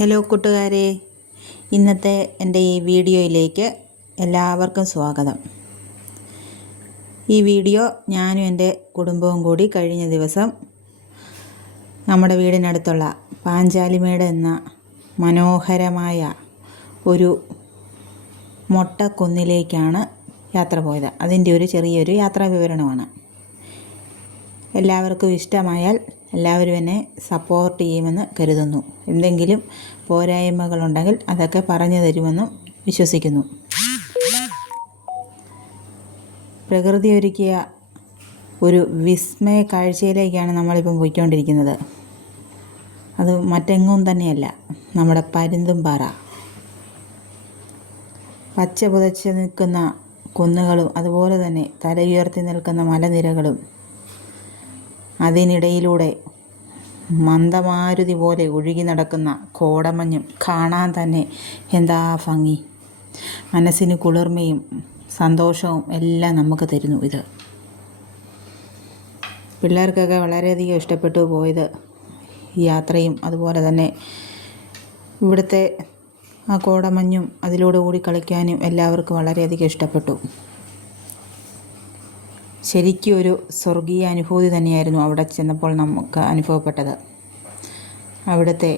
Hello കൂട്ടുകാരെ, ഇന്നത്തെ എൻ്റെ ഈ വീഡിയോയിലേക്ക് എല്ലാവർക്കും സ്വാഗതം. ഈ വീഡിയോ ഞാനും എൻ്റെ കുടുംബവും കൂടി കഴിഞ്ഞ ദിവസം നമ്മുടെ വീടിനടുത്തുള്ള പാഞ്ചാലിമേട് എന്ന മനോഹരമായ ഒരു മൊട്ടക്കുന്നിലേക്കാണ് യാത്ര പോയത്. അതിൻ്റെ ഒരു ചെറിയൊരു യാത്രാ വിവരണമാണ്. എല്ലാവർക്കും ഇഷ്ടമായാൽ എല്ലാവരും എന്നെ സപ്പോർട്ട് ചെയ്യുമെന്ന് കരുതുന്നു. എന്തെങ്കിലും പോരായ്മകളുണ്ടെങ്കിൽ അതൊക്കെ പറഞ്ഞു തരുമെന്നും വിശ്വസിക്കുന്നു. പ്രകൃതി ഒരുക്കിയ ഒരു വിസ്മയ കാഴ്ചയിലേക്കാണ് നമ്മളിപ്പം പോയിക്കൊണ്ടിരിക്കുന്നത്. അത് മറ്റെങ്ങും തന്നെയല്ല, നമ്മുടെ പരുന്തുംപാറ. പച്ച പുതച്ച് നിൽക്കുന്ന കുന്നുകളും അതുപോലെ തന്നെ തലയുയർത്തി നിൽക്കുന്ന മലനിരകളും അതിനിടയിലൂടെ മന്ദമാരുതി പോലെ ഒഴുകി നടക്കുന്ന കോടമഞ്ഞും കാണാൻ തന്നെ എന്താ ഭംഗി. മനസ്സിന് കുളിർമയും സന്തോഷവും എല്ലാം നമുക്ക് തരുന്നു ഇത്. പിള്ളേർക്കൊക്കെ വളരെയധികം ഇഷ്ടപ്പെട്ടു പോയത് ഈ യാത്രയും അതുപോലെ തന്നെ ഇവിടുത്തെ ആ കോടമഞ്ഞും അതിലൂടെ കൂടി കളിക്കാനും എല്ലാവർക്കും വളരെയധികം ഇഷ്ടപ്പെട്ടു. ശരിക്കും ഒരു സ്വർഗീയ അനുഭൂതി തന്നെയായിരുന്നു അവിടെ ചെന്നപ്പോൾ നമുക്ക് അനുഭവപ്പെട്ടത്. അവിടുത്തെ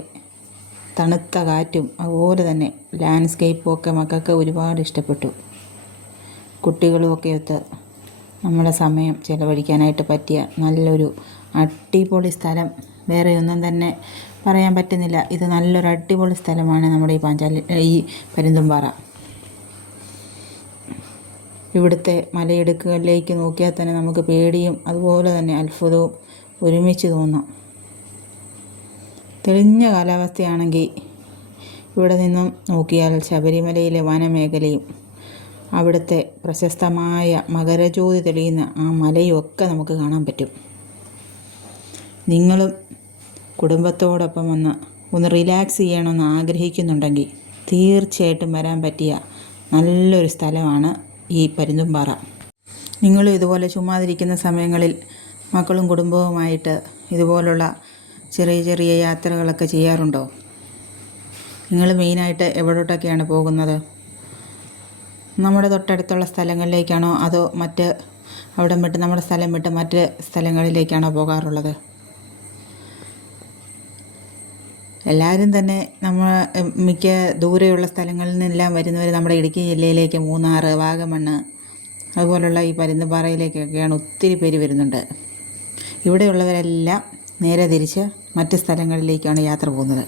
തണുത്ത കാറ്റും അതുപോലെ തന്നെ ലാൻഡ്സ്കേപ്പും ഒക്കെ മക്കൾക്ക് ഒരുപാട് ഇഷ്ടപ്പെട്ടു. കുട്ടികളുമൊക്കെ ഒത്ത് നമ്മുടെ സമയം ചിലവഴിക്കാനായിട്ട് പറ്റിയ നല്ലൊരു അടിപൊളി സ്ഥലം. വേറെ ഒന്നും തന്നെ പറയാൻ പറ്റുന്നില്ല. ഇത് നല്ലൊരു അടിപൊളി സ്ഥലമാണ് നമ്മുടെ ഈ പരുന്തുംപാറ. ഇവിടുത്തെ മലയിടുക്കുകളിലേക്ക് നോക്കിയാൽ തന്നെ നമുക്ക് പേടിയും അതുപോലെ തന്നെ അത്ഭുതവും ഒരുമിച്ച് തോന്നാം. തെളിഞ്ഞ കാലാവസ്ഥയാണെങ്കിൽ ഇവിടെ നിന്നും നോക്കിയാൽ ശബരിമലയിലെ വനമേഖലയും അവിടുത്തെ പ്രശസ്തമായ മകരജ്യോതി തെളിയുന്ന ആ മലയും ഒക്കെ നമുക്ക് കാണാൻ പറ്റും. നിങ്ങളും കുടുംബത്തോടൊപ്പം ഒന്ന് റിലാക്സ് ചെയ്യണമെന്ന് ആഗ്രഹിക്കുന്നുണ്ടെങ്കിൽ തീർച്ചയായിട്ടും വരാൻ പറ്റിയ നല്ലൊരു സ്ഥലമാണ് ഈ പരുന്തുംപാറ. നിങ്ങളും ഇതുപോലെ ചുമ്മാതിരിക്കുന്ന സമയങ്ങളിൽ മക്കളും കുടുംബവുമായിട്ട് ഇതുപോലുള്ള ചെറിയ ചെറിയ യാത്രകളൊക്കെ ചെയ്യാറുണ്ടോ? നിങ്ങൾ മെയിനായിട്ട് എവിടോട്ടൊക്കെയാണ് പോകുന്നത്? നമ്മുടെ തൊട്ടടുത്തുള്ള സ്ഥലങ്ങളിലേക്കാണോ അതോ അവിടെ വിട്ട് നമ്മുടെ സ്ഥലം വിട്ട് മറ്റ് സ്ഥലങ്ങളിലേക്കാണോ പോകാറുള്ളത്? എല്ലാവരും തന്നെ മിക്ക ദൂരെയുള്ള സ്ഥലങ്ങളിൽ നിന്നെല്ലാം വരുന്നവർ നമ്മുടെ ഇടുക്കി ജില്ലയിലേക്ക് മൂന്നാർ, വാഗമണ്ണ് അതുപോലുള്ള ഈ പരുന്തുംപാറയിലേക്കൊക്കെയാണ് ഒത്തിരി പേര് വരുന്നുണ്ട്. ഇവിടെയുള്ളവരെല്ലാം നേരെ തിരിച്ച് മറ്റ് സ്ഥലങ്ങളിലേക്കാണ് യാത്ര പോകുന്നത്.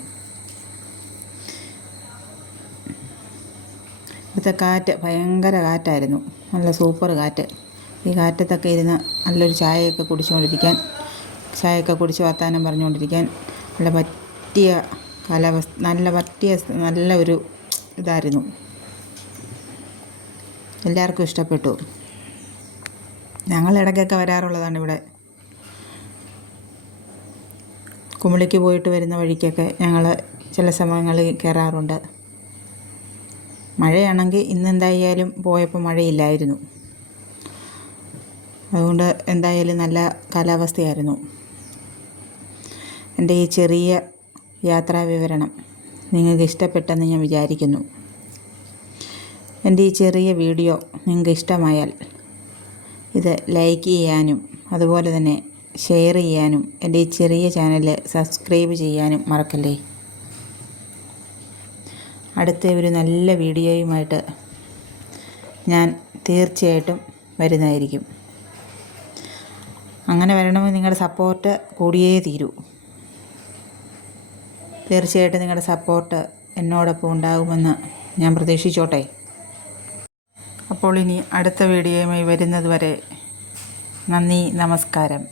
ഇവിടുത്തെ കാറ്റ് ഭയങ്കര കാറ്റായിരുന്നു, നല്ല സൂപ്പർ കാറ്റ്. ഈ കാറ്റത്തൊക്കെ ഇരുന്ന് നല്ലൊരു ചായയൊക്കെ കുടിച്ച് വർത്താനം പറഞ്ഞുകൊണ്ടിരിക്കാൻ പറ്റിയ കാലാവസ്ഥ, നല്ല ഒരു ഇതായിരുന്നു. എല്ലാവർക്കും ഇഷ്ടപ്പെട്ടു. ഞങ്ങൾ ഇടയ്ക്കൊക്കെ വരാറുള്ളതാണ് ഇവിടെ. കുമിളിക്ക് പോയിട്ട് വരുന്ന വഴിക്കൊക്കെ ഞങ്ങൾ ചില സമയങ്ങളിൽ കയറാറുണ്ട്. മഴയാണെങ്കിൽ ഇന്നെന്തായാലും പോയപ്പോൾ മഴയില്ലായിരുന്നു. അതുകൊണ്ട് എന്തായാലും നല്ല കാലാവസ്ഥയായിരുന്നു. എൻ്റെ ഈ ചെറിയ യാത്രാ വിവരണം നിങ്ങൾക്ക് ഇഷ്ടപ്പെട്ടെന്ന് ഞാൻ വിചാരിക്കുന്നു. എൻ്റെ ഈ ചെറിയ വീഡിയോ നിങ്ങൾക്ക് ഇഷ്ടമായാൽ ഇത് ലൈക്ക് ചെയ്യാനും അതുപോലെ തന്നെ ഷെയർ ചെയ്യാനും എൻ്റെ ഈ ചെറിയ ചാനൽ സബ്സ്ക്രൈബ് ചെയ്യാനും മറക്കല്ലേ. അടുത്ത ഒരു നല്ല വീഡിയോയുമായിട്ട് ഞാൻ തീർച്ചയായിട്ടും വരുന്നതായിരിക്കും. അങ്ങനെ വരണമെങ്കിൽ നിങ്ങളുടെ സപ്പോർട്ട് കൂടിയേ തീരൂ. തീർച്ചയായിട്ടും നിങ്ങളുടെ സപ്പോർട്ട് എന്നോടൊപ്പം ഉണ്ടാകുമെന്ന് ഞാൻ പ്രതീക്ഷിച്ചോട്ടെ. അപ്പോൾ ഇനി അടുത്ത വീഡിയോയുമായി വരുന്നത് വരെ നന്ദി, നമസ്കാരം.